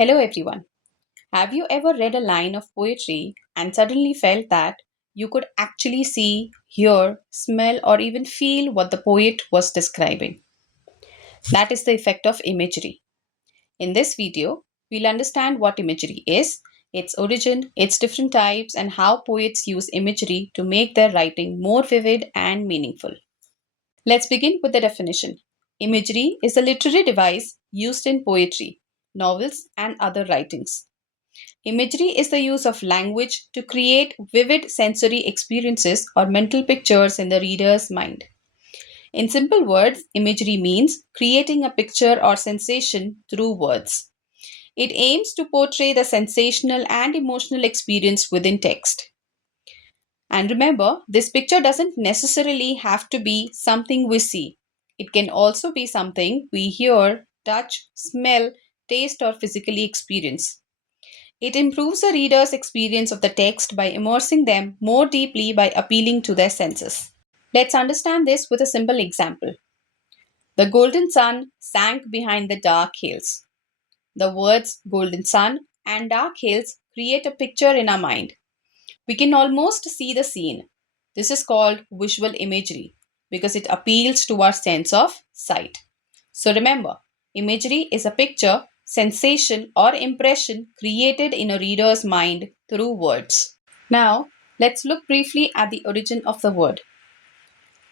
Hello everyone. Have you ever read a line of poetry and suddenly felt that you could actually see, hear, smell, or even feel what the poet was describing? That is the effect of imagery. In this video, we'll understand what imagery is, its origin, its different types, and how poets use imagery to make their writing more vivid and meaningful. Let's begin with the definition. Imagery is a literary device used in poetry, novels, and other writings. Imagery is the use of language to create vivid sensory experiences or mental pictures in the reader's mind. In simple words, imagery means creating a picture or sensation through words. It aims to portray the sensational and emotional experience within text. And remember, this picture doesn't necessarily have to be something we see. It can also be something we hear, touch, smell, taste, or physically experience. It improves the reader's experience of the text by immersing them more deeply by appealing to their senses. Let's understand this with a simple example. The golden sun sank behind the dark hills. The words golden sun and dark hills create a picture in our mind. We can almost see the scene. This is called visual imagery because it appeals to our sense of sight. So remember, imagery is a picture, sensation, or impression created in a reader's mind through words. Now, let's look briefly at the origin of the word.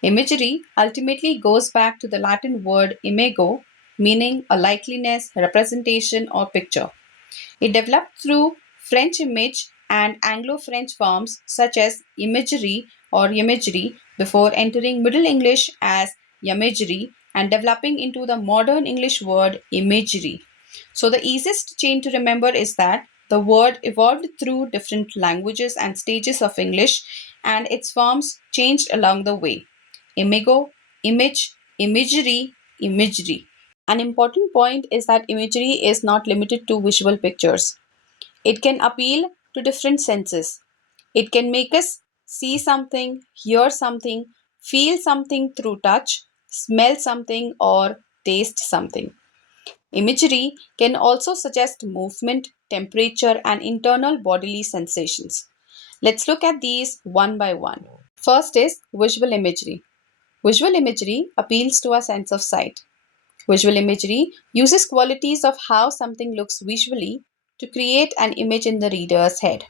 Imagery ultimately goes back to the Latin word imago, meaning a likeliness, representation, or picture. It developed through French image and Anglo-French forms such as imagery or imagery before entering Middle English as imagery and developing into the modern English word imagery. So the easiest chain to remember is that the word evolved through different languages and stages of English and its forms changed along the way. Imago, image, imagery, imagery. An important point is that imagery is not limited to visual pictures. It can appeal to different senses. It can make us see something, hear something, feel something through touch, smell something, or taste something. Imagery can also suggest movement, temperature, and internal bodily sensations. Let's look at these one by one. First is visual imagery. Visual imagery appeals to our sense of sight. Visual imagery uses qualities of how something looks visually to create an image in the reader's head.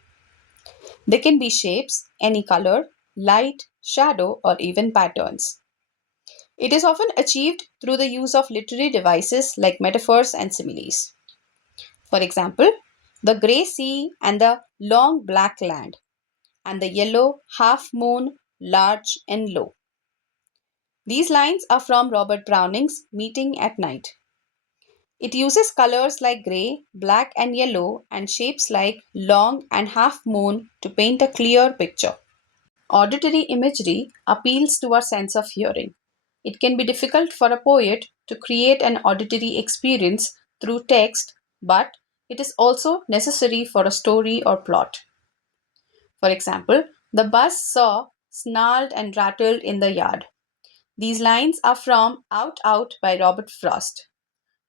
They can be shapes, any color, light, shadow, or even patterns. It is often achieved through the use of literary devices like metaphors and similes. For example, the grey sea and the long black land, and the yellow half moon, large and low. These lines are from Robert Browning's Meeting at Night. It uses colors like grey, black, and yellow and shapes like long and half moon to paint a clear picture. Auditory imagery appeals to our sense of hearing. It can be difficult for a poet to create an auditory experience through text, but it is also necessary for a story or plot. For example, the bus saw snarled and rattled in the yard. These lines are from Out Out by Robert Frost.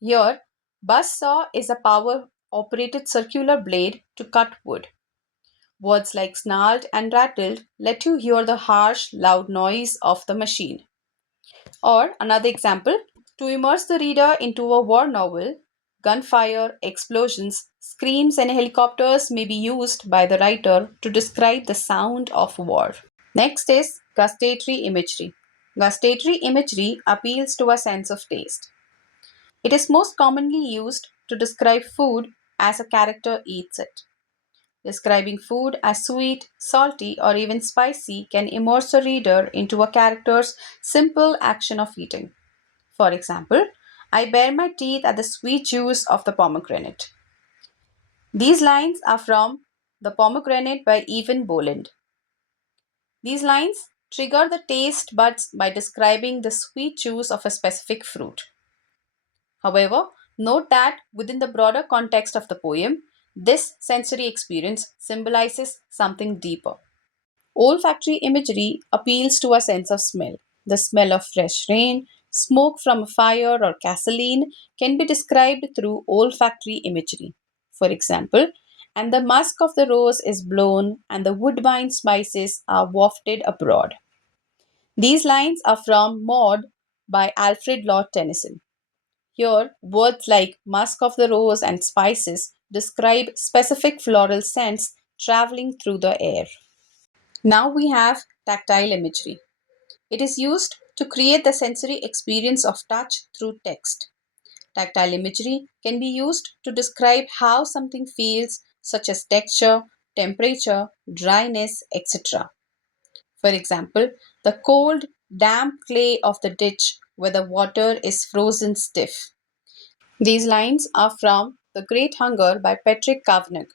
Here, buzzsaw is a power operated circular blade to cut wood. Words like snarled and rattled let you hear the harsh, loud noise of the machine. Or another example, to immerse the reader into a war novel, gunfire, explosions, screams, and helicopters may be used by the writer to describe the sound of war. Next is gustatory imagery. Gustatory imagery appeals to a sense of taste. It is most commonly used to describe food as a character eats it. Describing food as sweet, salty, or even spicy can immerse a reader into a character's simple action of eating. For example, I bare my teeth at the sweet juice of the pomegranate. These lines are from The Pomegranate by Evan Boland. These lines trigger the taste buds by describing the sweet juice of a specific fruit. However, note that within the broader context of the poem, this sensory experience symbolizes something deeper. Olfactory imagery appeals to a sense of smell. The smell of fresh rain, smoke from a fire, or gasoline can be described through olfactory imagery. for example, and the musk of the rose is blown and the woodbine spices are wafted abroad. These lines are from Maud by Alfred Lord Tennyson. Here, words like musk of the rose and spices describe specific floral scents traveling through the air. Now we have tactile imagery. It is used to create the sensory experience of touch through text. Tactile imagery can be used to describe how something feels, such as texture, temperature, dryness, etc. For example, the cold, damp clay of the ditch where the water is frozen stiff. These lines are from The Great Hunger by Patrick Kavanagh.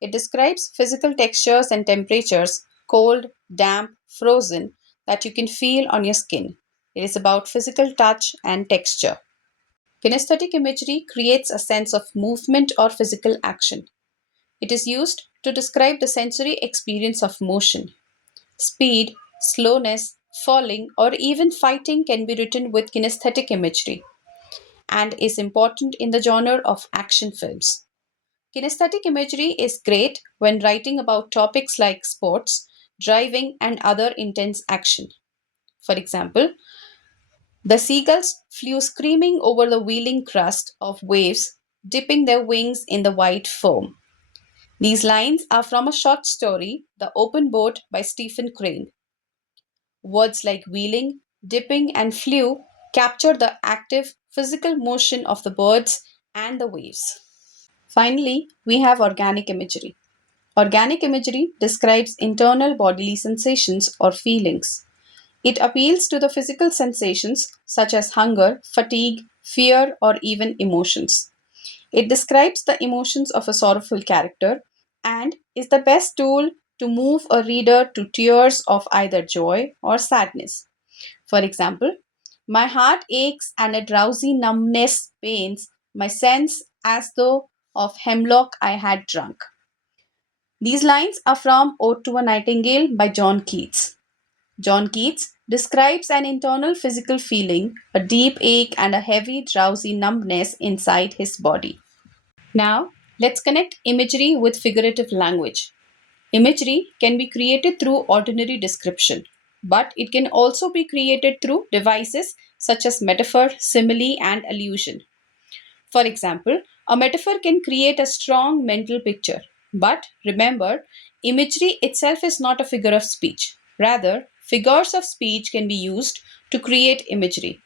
It describes physical textures and temperatures, cold, damp, frozen, that you can feel on your skin. It is about physical touch and texture. Kinesthetic imagery creates a sense of movement or physical action. It is used to describe the sensory experience of motion. Speed, slowness, falling, or even fighting can be written with kinesthetic imagery and is important in the genre of action films. Kinesthetic imagery is great when writing about topics like sports, driving, and other intense action. For example, the seagulls flew screaming over the wheeling crest of waves, dipping their wings in the white foam. These lines are from a short story, The Open Boat by Stephen Crane. Words like wheeling, dipping, and flew capture the active physical motion of the birds and the waves. Finally, we have organic imagery. Organic imagery describes internal bodily sensations or feelings. It appeals to the physical sensations such as hunger, fatigue, fear, or even emotions. It describes the emotions of a sorrowful character and is the best tool to move a reader to tears of either joy or sadness. For example, my heart aches and a drowsy numbness pains my sense as though of hemlock I had drunk. These lines are from Ode to a Nightingale by John Keats. John Keats describes an internal physical feeling, a deep ache and a heavy, drowsy numbness inside his body. Now, let's connect imagery with figurative language. Imagery can be created through ordinary description, but it can also be created through devices such as metaphor, simile, and allusion. For example, a metaphor can create a strong mental picture. But remember, imagery itself is not a figure of speech. Rather, figures of speech can be used to create imagery.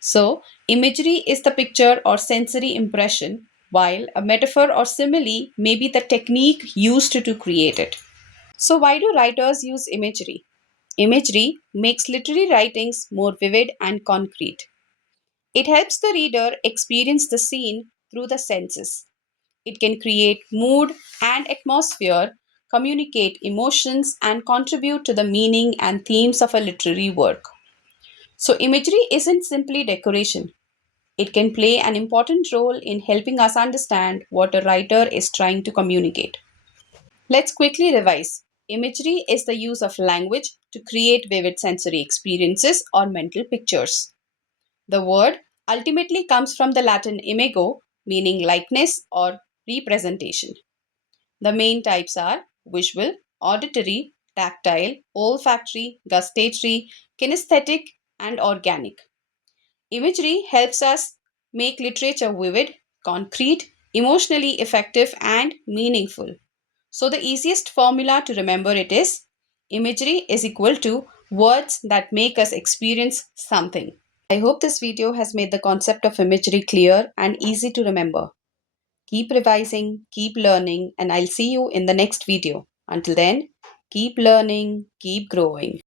So, imagery is the picture or sensory impression, while a metaphor or simile may be the technique used to create it. So, why do writers use imagery? Imagery makes literary writings more vivid and concrete. It helps the reader experience the scene through the senses. It can create mood and atmosphere, communicate emotions, and contribute to the meaning and themes of a literary work. So, imagery isn't simply decoration, it can play an important role in helping us understand what a writer is trying to communicate. Let's quickly revise. Imagery is the use of language to create vivid sensory experiences or mental pictures. The word ultimately comes from the Latin imago, meaning likeness or representation. The main types are visual, auditory, tactile, olfactory, gustatory, kinesthetic, and organic. Imagery helps us make literature vivid, concrete, emotionally effective, and meaningful. So, the easiest formula to remember it is imagery is equal to words that make us experience something. I hope this video has made the concept of imagery clear and easy to remember. Keep revising, keep learning, and I'll see you in the next video. Until then, keep learning, keep growing.